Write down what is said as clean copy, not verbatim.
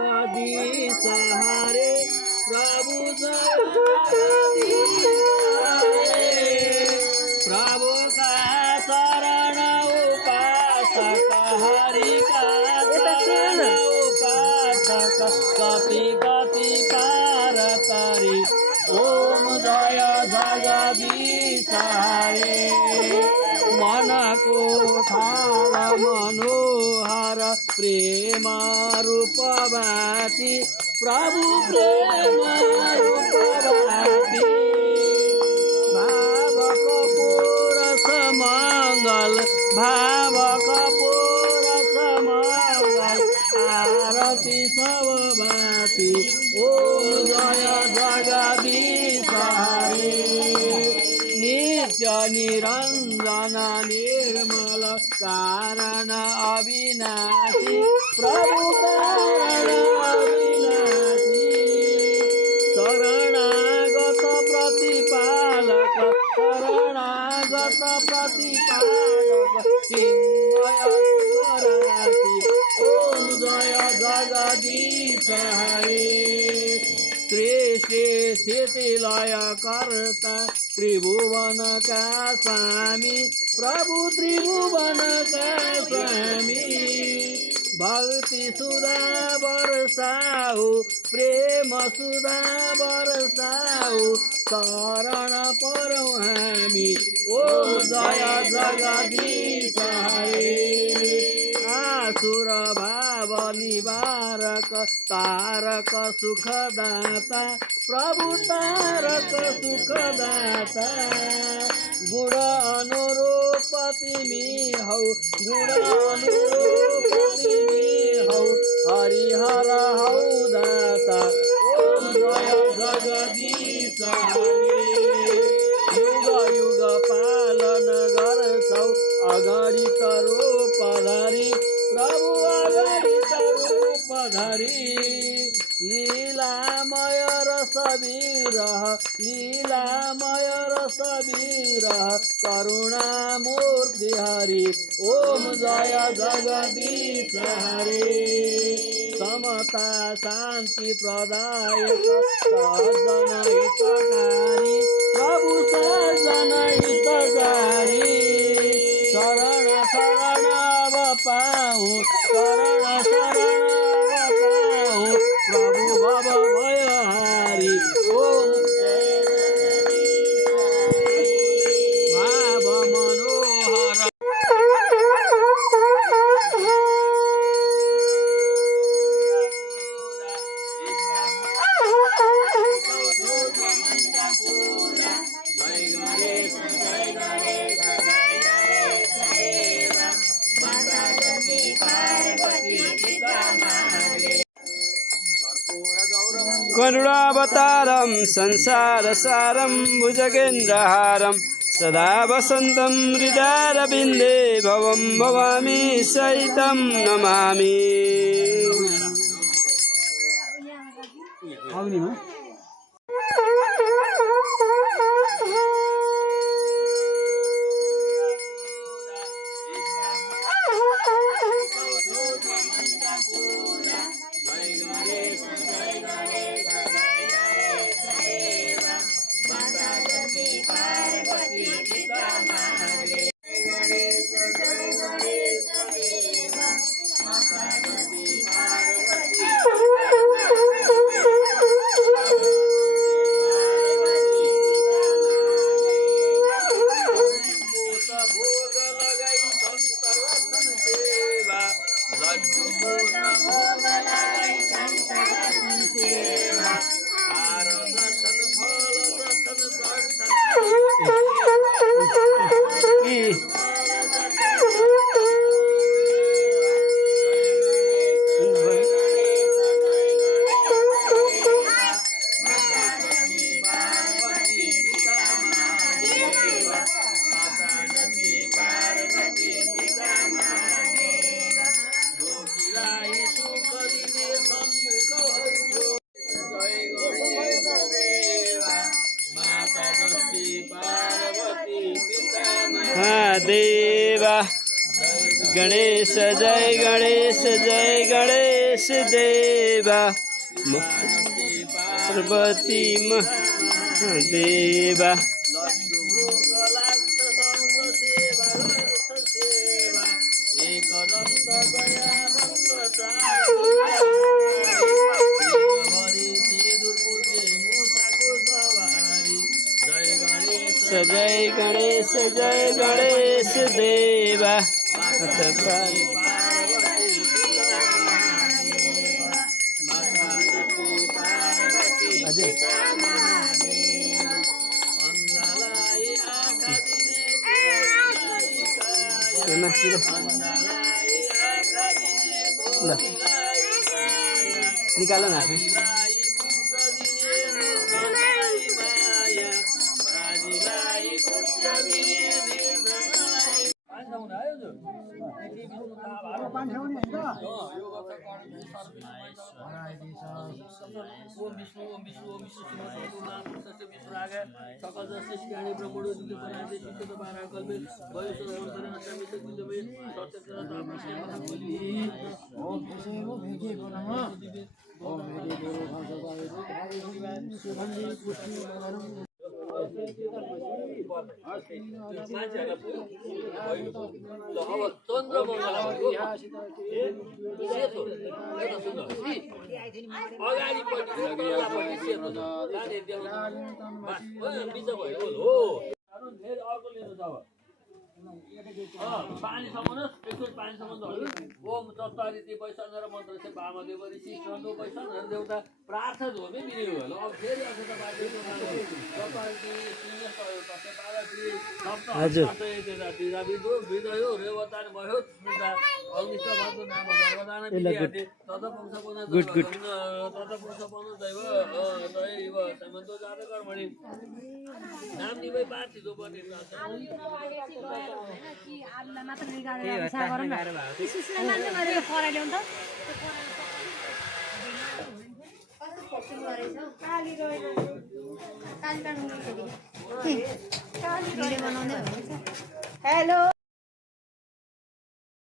जगदीश हरे प्रभु जय जगदीश हरे प्रभु का शरण उपासक हरि का शरण उपासक कति कति पार तरी ओम जय जगदीश हरे मन को थाल मनोहर प्रेम रूपवाती प्रभु प्रेम रूपवाती भावक पुरस मंगल भावक पुरस मंगल आरती सबवाती ओम जय जगदीश हरे नित्य निरंजन निर्मल कारण अविनाशी प्रभु कारण अविनाशी शरणागत प्रतिपालक शरणागत प्रतिपालक चिन्मय स्वराति ओम जय जगदीश हरे सृष्टि स्थिति लय कर्ता त्रिभुवन का स्वामी प्रभु त्रिभुवन का स्वामी भक्ति सुधा बरसाऊ प्रेम सुधा बरसाऊ शरण परौ हामी ओम जय जगदीश हरे आसुर भाव निवारक तारक सुखदाता प्रभु तारक सुखदाता गुण अनुरूप तिमी हौ गुण अनुरूप तिमी हौ हरिहर हौ दाता ओम जय जगदीश हरे युग युग पालन गर्छौ अगणित रूप धरी प्रभु अगणित रूप धरी लीलामय रस विरह लीलामय रस विरह करुणामूर्ति हरि ओम जय जगदीश हरे समता शांति प्रदायक सज्जन हितकारी प्रभु सज्जन हितकारी शरण शरण अब पाऊँ शरण शरण अब पाऊँ प्रभु भव भयहारी ओम भाव मनोहर करुणावतारं संसारसारं भुजगेन्द्रहारं सदा वसन्तं हृदयारविन्दे भवं भवामि सहितं नमामि। गणेश जय गणेश जय गणेश देवा पार्वती महादेवा जय गणेश देवा अजय निकाल ना पानी समाउनुहोस् एकचोटि पानी समाउनुहोस् ओम तत्त्वादिति वैष्णव मन्त्र चाहिँ वामदेव ऋषि सन्दो वैष्णव देवता प्रार्थना हो कि मिल्यो होला अब फेरि अझ नाम निभै पार्थिदो पर्ने हेलो